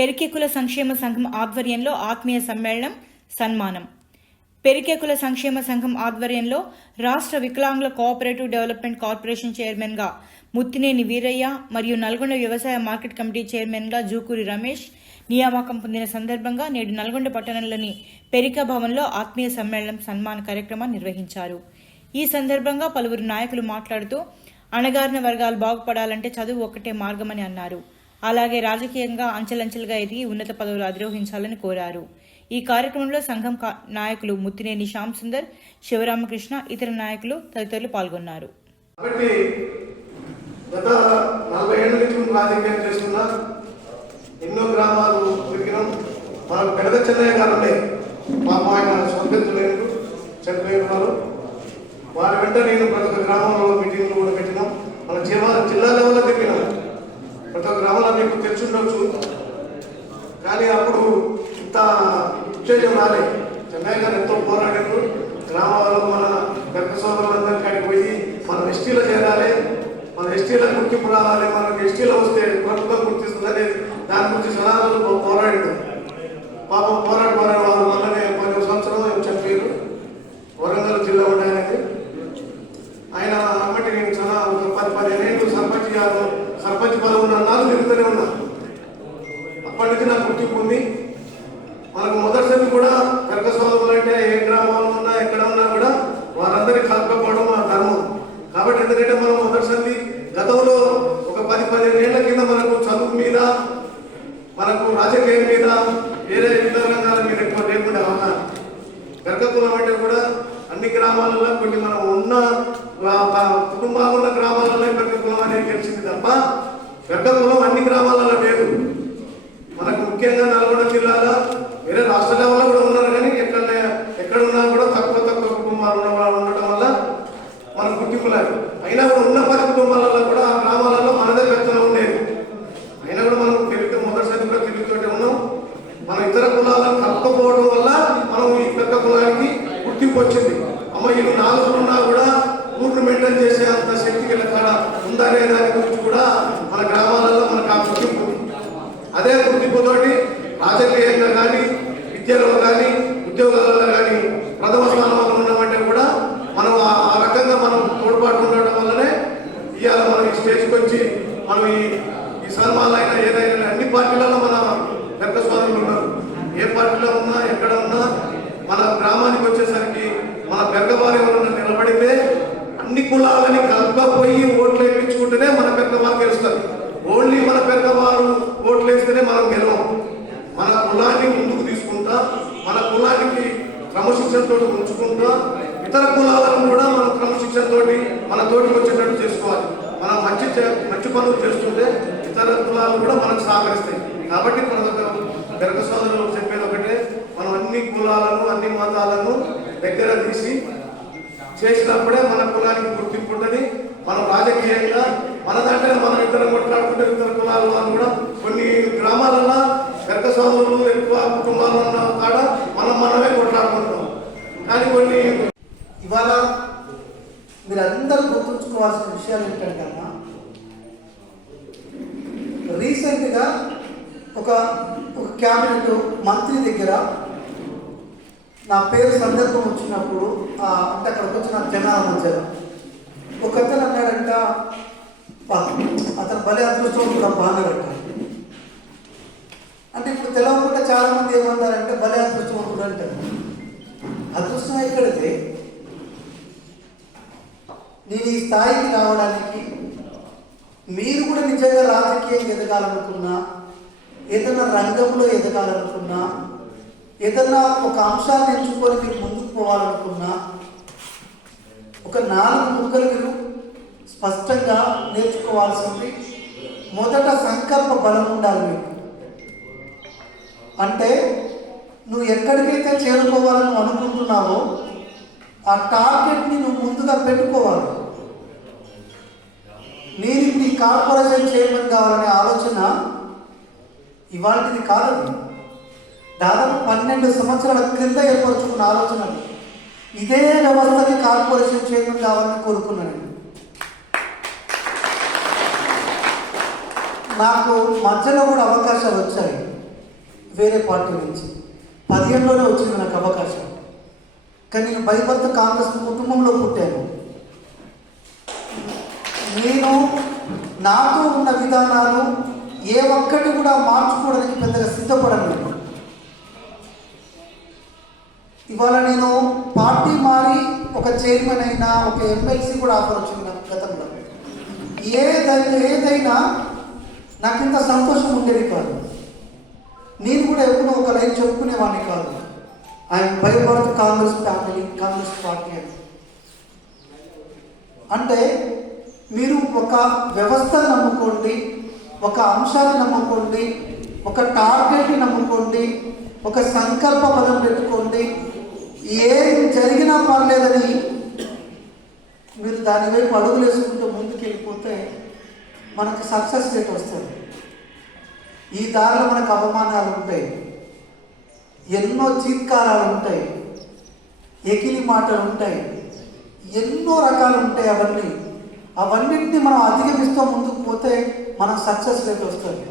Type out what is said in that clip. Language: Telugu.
పెరికెకుల సంక్షేమ సంఘం ఆధ్వర్యంలో ఆత్మీయ సమ్మేళనం సన్మానం. పెరికెకుల సంక్షేమ సంఘం ఆధ్వర్యంలో రాష్ట్ర వికలాంగుల కోఆపరేటివ్ డెవలప్మెంట్ కార్పొరేషన్ చైర్మన్గా ముత్తినేని వీరయ్య మరియు నల్గొండ వ్యవసాయ మార్కెట్ కమిటీ చైర్మన్గా జూకూరి రమేష్ నియామకం పొందిన సందర్భంగా నేడు నల్గొండ పట్టణంలోని పెరిక భవన్లో ఆత్మీయ సమ్మేళనం సన్మాన కార్యక్రమాన్ని నిర్వహించారు. ఈ సందర్భంగా పలువురు నాయకులు మాట్లాడుతూ అణగారిన వర్గాలు బాగుపడాలంటే చదువు ఒక్కటే మార్గమని అన్నారు. అలాగే రాజకీయంగా అంచెలంచెలుగా ఎదిగి ఉన్నత పదవులు అధిరోహించాలని కోరారు. ఈ కార్యక్రమంలో సంఘం నాయకులు ముత్తినేని శ్యామ్ సుందర్ శివరామకృష్ణ ఇతర నాయకులు తదితరులు పాల్గొన్నారు. గత నలభై ఏళ్ళ నుంచి రాజకీయం చేస్తున్నా ఎన్నో గ్రామాలు తిరిగినాం. మనకు పెడద చెన్నయ్య గారు ఉండే పాప ఆయన స్వర్గతులేరు చనిపోయి ఉన్నారు వారి వెంట నేను ప్రతి గ్రామంలో మీటింగ్లు కూడా పెట్టినాం. మన జిల్లా జిల్లా లెవెల్లో తిరిగినాం ప్రతి ఒక్క గ్రామంలో మీకు తెలుసుండొచ్చు. కానీ అప్పుడు ఇంత ఉత్తేజం రాలే. చెన్నై గారు ఎంతో పోరాడారు గ్రామాల్లో మన పెద్ద సోదరులందరికీ కాడికి పోయి మనం ఎస్టీలో చేరాలి మన ఎస్టీల గుర్తింపు రావాలి మనం ఎస్టీలో వస్తే ప్రభుత్వం గుర్తిస్తుంది దాని గురించి సలహాలు పోరాడాడు పాపం పోరాడు పోరాడు వారు వల్లనే పది సంవత్సరం చెప్పారు వరంగల్ జిల్లా ఉండేది ఆయన అమ్మటి నేను చాలా ఒక పది పదిహేను ఏళ్ళు సర్పంచ్ గారు సర్పంచ్ పదవి ఉన్న నాలుగు తిరుగుతూనే ఉన్నా అప్పటి నాకు గుర్తింపు ఉంది మనకు మొదటిసారి కూడా కనక అంటే ఏ గ్రామంలో ఉన్నా ఎక్కడ ఉన్నా కూడా వారందరినీ కలపకపోవడం మన ధర్మం. కాబట్టి ఎందుకంటే మనం మొదటిసారి గతంలో ఒక పది పదిహేను ఏళ్ళ కింద మనకు చదువు మీద మనకు రాజకీయం మీద వేరే వివిధ రంగాల మీద ఎక్కువ లేకుండా ఉన్నా గర్గకులం అంటే కూడా అన్ని గ్రామాలలో కొన్ని మనం ఉన్న కుటుంబాలు ఉన్న గ్రామాలలో గర్గకులం అనేది తెలిసింది తప్ప గర్గకులం అన్ని గ్రామాలలో ముఖ్యంగా నల్గొండ జిల్లాలో వేరే రాష్ట్ర లెవెల్లో కూడా ఉన్నారు కానీ ఎక్కడ ఎక్కడ ఉన్నా కూడా తక్కువ తక్కువ కుటుంబాలు ఉన్న వాళ్ళు ఉండటం వల్ల మనకు గుర్తింపు లేదు అయినా కూడా ఉన్న పది కుటుంబాలలో కూడా ఆ గ్రామాలలో మనదే పెత్తనం ఉండేది. అయినా కూడా మనం తెలుగు మొదటిసారి కూడా తెలుగుతోటే ఉన్నాం. మన ఇతర కులాలను తప్పకపోవడం వల్ల మనం ఈ పెద్ద కులానికి గుర్తింపు వచ్చింది. అమ్మ ఇవి నాలుగు ఉన్నా కూడా ఊరు మెయింటైన్ చేసే అంత శక్తి గల కాడ ఉందనే దాని గురించి కూడా మన గ్రామాలలో మనకు ఆ గుర్తింపు అదే గుర్తింపుతోటి రాజకీయంగా కానీ విద్యలో కానీ ఉద్యోగాలలో కానీ ప్రథమ స్థానంలో ఉన్నామంటే కూడా మనం ఆ రకంగా మనం తోడ్పాటు ఉండడం వల్లనే ఇవాళ మనం ఈ స్టేజ్కి వచ్చి మనం ఈ ఈ సన్మానాలు ఏదైనా అన్ని పార్టీలలో మన పెద్ద ఉన్నారు. ఏ పార్టీలో ఉన్నా ఎక్కడ ఉన్నా మన గ్రామానికి వచ్చేసరికి మన పెద్దవారు ఎవరన్నా నిలబడితే అన్ని కులాలని కలపపోయి ఓట్లు వేయించుకుంటేనే మన పెద్దవారు గెలుస్తారు. ఓన్లీ మన పెద్దవారు ఓట్లు వేస్తేనే మనం కులాన్ని ముందుకు తీసుకుంటా మన కులానికి క్రమశిక్షణతో ఉంచుకుంటా ఇతర కులాలను కూడా మన క్రమశిక్షణతోటి మన తోటికి వచ్చేటట్టు చేసుకోవాలి. మనం మంచి మంచి పనులు చేస్తుంటే ఇతర కులాలు కూడా మనకు సహకరిస్తాయి. కాబట్టి మన గర్గ సోదరులు చెప్పేది ఒకటే మనం అన్ని కులాలను అన్ని మతాలను దగ్గర తీసి చేసినప్పుడే మన కులానికి గుర్తింపు ఉంటుంది. మనం రాజకీయంగా మన దాంట్లో మనం ఇద్దరం కొట్లాడుకుంటే ఇతర కులాల వాళ్ళు కూడా కొన్ని గ్రామాలలో గర్గ సోదరులు ఎక్కువ కుటుంబాలు ఉన్న కాడ మనం మనమే కొట్లాడుకుంటాం కానీ కొన్ని ఇవాళ మీరు అందరూ గుర్తుంచుకోవాల్సిన విషయాలు ఏంటంటే అన్న రీసెంట్గా ఒక ఒక క్యాబినెట్ మంత్రి దగ్గర నా పేరు సందర్భం వచ్చినప్పుడు అంటే అక్కడికి వచ్చిన జనాల మధ్యలో ఒక అతను అన్నాడంట అతను భలే అదృష్టం కూడా అన్నాడంట. అంటే ఇప్పుడు తెలవకుండా చాలా మంది ఏమన్నారంటే భలే అదృష్టవంతుడు అంటారు. అదృష్టం ఎక్కడితే నేను ఈ స్థాయికి రావడానికి మీరు కూడా నిజంగా రాజకీయం ఎదగాలనుకున్నా ఏదైనా రంగంలో ఎదగాలనుకున్నా ఏదైనా ఒక అంశాన్ని ఎంచుకొని మీరు ముందుకు పోవాలనుకున్నా ఒక నాలుగు ముక్కలు మీరు స్పష్టంగా నేర్చుకోవాల్సింది మొదట సంకల్ప బలం ఉండాలి మీకు. అంటే నువ్వు ఎక్కడికైతే చేరుకోవాలని అనుకుంటున్నావో ఆ టార్గెట్ని నువ్వు ముందుగా పెట్టుకోవాలి. నేను ఇప్పుడు ఈ కార్పొరేషన్ చైర్మన్ కావాలనే ఆలోచన ఇవాళది కాదు దాదాపు పన్నెండు సంవత్సరాల క్రింద ఏర్పరచుకున్న ఆలోచన ఇదే వ్యవస్థని కార్పొరేషన్ చైర్మన్ కావాలని కోరుకున్నాను నాకు మధ్యలో కూడా అవకాశాలు వచ్చాయి వేరే పార్టీ నుంచి. పదిహేనులోనే వచ్చింది నాకు అవకాశం. కానీ నేను భయపడుతూ కాంగ్రెస్ కుటుంబంలో పుట్టాను. నేను నాతో ఉన్న విధానాలు ఏ ఒక్కటి కూడా మార్చుకోవడానికి పెద్దగా సిద్ధపడను. ఇవాళ నేను పార్టీ మారి ఒక చైర్మన్ అయినా ఒక ఎమ్మెల్సీ కూడా ఆఫర్ వచ్చింది నాకు గతంలో. ఏదైనా ఏదైనా నాకు ఇంత సంతోషం ఉండేది కాదు. నేను కూడా ఎప్పుడూ ఒక లైన్ చెప్పుకునేవాడిని కాదు. ఆయన భయపడుతూ కాంగ్రెస్ ఫ్యామిలీ కాంగ్రెస్ పార్టీ అని. అంటే మీరు ఒక వ్యవస్థను నమ్ముకోండి ఒక అంశాన్ని నమ్ముకోండి ఒక టార్గెట్ని నమ్ముకోండి ఒక సంకల్ప పదం పెట్టుకోండి. ఏం జరిగినా పర్లేదని మీరు దాని వైపు అడుగులు వేసుకుంటూ ముందుకు వెళ్ళిపోతే మనకు సక్సెస్ రేట్ వస్తుంది. ఈ దారిలో మనకు అవమానాలు ఉంటాయి. ఎన్నో చీత్కారాలు ఉంటాయి. ఎకిలి మాటలు ఉంటాయి. ఎన్నో రకాలు ఉంటాయి అవన్నీ. అవన్నింటినీ మనం అధిగమిస్తూ ముందుకు పోతే మనం సక్సెస్ రేట్ వస్తుంది